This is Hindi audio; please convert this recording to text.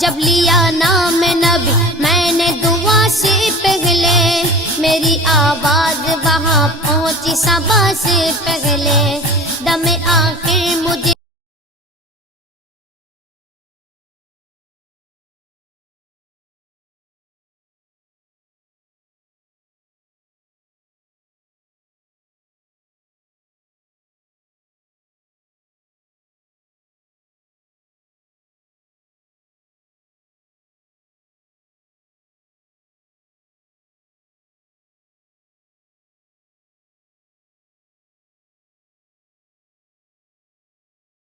जब लिया नाम नबी मैंने दुआ से पहले, मेरी आवाज वहाँ पहुँची सबा से पहले।